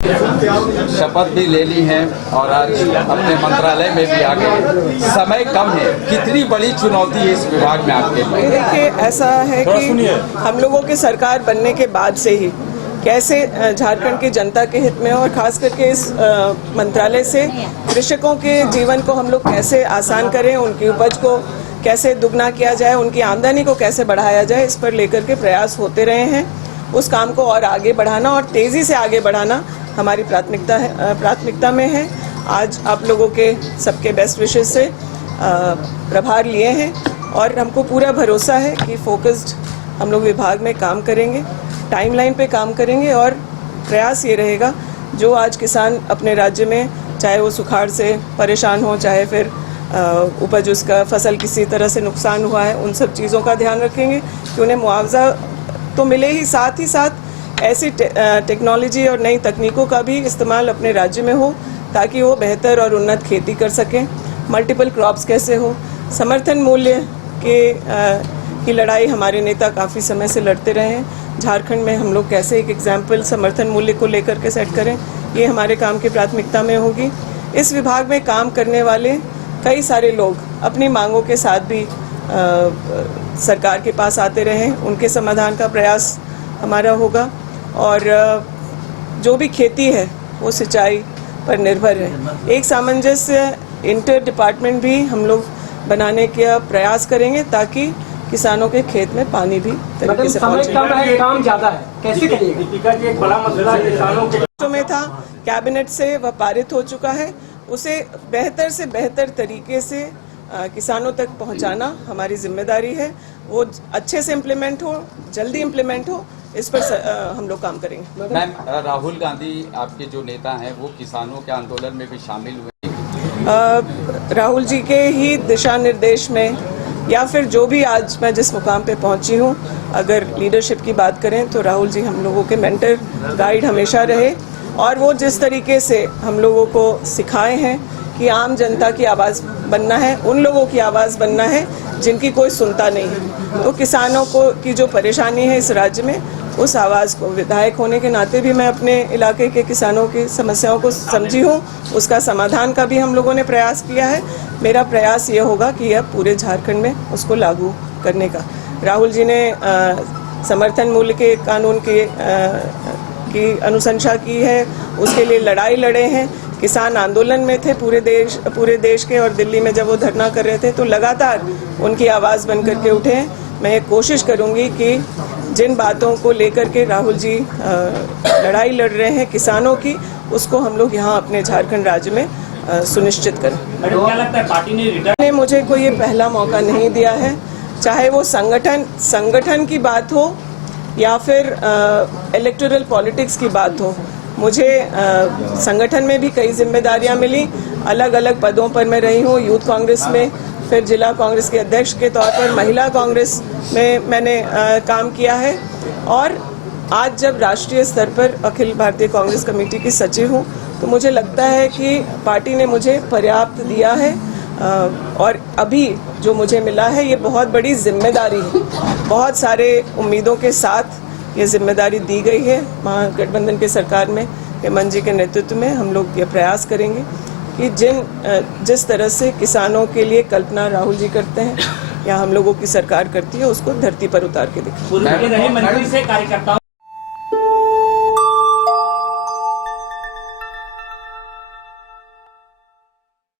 शपथ भी ले ली है और आज अपने मंत्रालय में भी आ गए। समय कम है, कितनी बड़ी चुनौती है इस विभाग में आपके लिए? देखिए, ऐसा है कि हम लोगों की सरकार बनने के बाद से ही कैसे झारखंड की जनता के हित में और खास करके इस मंत्रालय से कृषकों के जीवन को हम लोग कैसे आसान करें, उनकी उपज को कैसे दुगना किया जाए, उनकी आमदनी को कैसे बढ़ाया जाए, इस पर लेकर के प्रयास होते रहे हैं। उस काम को और आगे बढ़ाना और तेज़ी से आगे बढ़ाना हमारी प्राथमिकता में है। आज आप लोगों के सबके बेस्ट विशेस से प्रभार लिए हैं और हमको पूरा भरोसा है कि फोकस्ड हम लोग विभाग में काम करेंगे, टाइमलाइन पे काम करेंगे और प्रयास ये रहेगा जो आज किसान अपने राज्य में, चाहे वो सुखाड़ से परेशान हो, चाहे फिर उपज उसका फसल किसी तरह से नुकसान हुआ है, उन सब चीज़ों का ध्यान रखेंगे कि उन्हें मुआवजा तो मिले ही साथ ऐसी टेक्नोलॉजी और नई तकनीकों का भी इस्तेमाल अपने राज्य में हो ताकि वो बेहतर और उन्नत खेती कर सकें। मल्टीपल क्रॉप्स कैसे हो, समर्थन मूल्य की लड़ाई हमारे नेता काफ़ी समय से लड़ते रहे हैं। झारखंड में हम लोग कैसे एक एग्जाम्पल समर्थन मूल्य को लेकर के सेट करें, ये हमारे काम की प्राथमिकता में होगी। इस विभाग में काम करने वाले कई सारे लोग अपनी मांगों के साथ भी सरकार के पास आते रहे, उनके समाधान का प्रयास हमारा होगा और जो भी खेती है वो सिंचाई पर निर्भर है। एक सामंजस्य इंटर डिपार्टमेंट भी हम लोग बनाने का प्रयास करेंगे ताकि किसानों के खेत में पानी भी तरीके से पहुंचे। काम ज्यादा है, कैसे करिएगा? दीपिका जी, एक बड़ा मसला किसानों के में था, कैबिनेट से वह पारित हो चुका है, उसे बेहतर से बेहतर तरीके से किसानों तक पहुंचाना हमारी जिम्मेदारी है। वो अच्छे से इम्प्लीमेंट हो, जल्दी इम्प्लीमेंट हो, इस पर हम लोग काम करेंगे। मैम, राहुल गांधी आपके जो नेता हैं वो किसानों के आंदोलन में भी शामिल हुए। राहुल जी के ही दिशा निर्देश में या फिर जो भी आज मैं जिस मुकाम पे पहुंची हूं, अगर लीडरशिप की बात करें तो राहुल जी हम लोगों के मेंटर गाइड हमेशा रहे और वो जिस तरीके से हम लोगों को सिखाए हैं कि आम जनता की आवाज़ बनना है, उन लोगों की आवाज़ बनना है जिनकी कोई सुनता नहीं है। तो किसानों को की जो परेशानी है इस राज्य में, उस आवाज़ को विधायक होने के नाते भी मैं अपने इलाके के किसानों की समस्याओं को समझी हूँ, उसका समाधान का भी हम लोगों ने प्रयास किया है। मेरा प्रयास ये होगा कि यह पूरे झारखंड में उसको लागू करने का। राहुल जी ने समर्थन मूल्य के कानून की अनुशंसा की है, उसके लिए लड़ाई लड़े हैं। किसान आंदोलन में थे पूरे देश के और दिल्ली में जब वो धरना कर रहे थे तो लगातार उनकी आवाज़ बन करके उठे हैं। मैं ये कोशिश करूंगी कि जिन बातों को लेकर के राहुल जी लड़ाई लड़ रहे हैं किसानों की, उसको हम लोग यहाँ अपने झारखंड राज्य में सुनिश्चित करें। क्या लगता है पार्टी ने मुझे कोई ये पहला मौका नहीं दिया है, चाहे वो संगठन की बात हो या फिर इलेक्टोरल पॉलिटिक्स की बात हो। मुझे संगठन में भी कई जिम्मेदारियां मिली, अलग अलग पदों पर मैं रही हूँ। यूथ कांग्रेस में, फिर जिला कांग्रेस के अध्यक्ष के तौर पर महिला कांग्रेस में मैंने काम किया है और आज जब राष्ट्रीय स्तर पर अखिल भारतीय कांग्रेस कमेटी की सचिव हूँ तो मुझे लगता है कि पार्टी ने मुझे पर्याप्त दिया है और अभी जो मुझे मिला है ये बहुत बड़ी जिम्मेदारी है। बहुत सारे उम्मीदों के साथ ये जिम्मेदारी दी गई है। महागठबंधन की सरकार में हेमंत जी के नेतृत्व में हम लोग ये प्रयास करेंगे कि जिस तरह से किसानों के लिए कल्पना राहुल जी करते हैं या हम लोगों की सरकार करती है, उसको धरती पर उतार के दिखाएं। मंत्री से कार्यकर्ताओं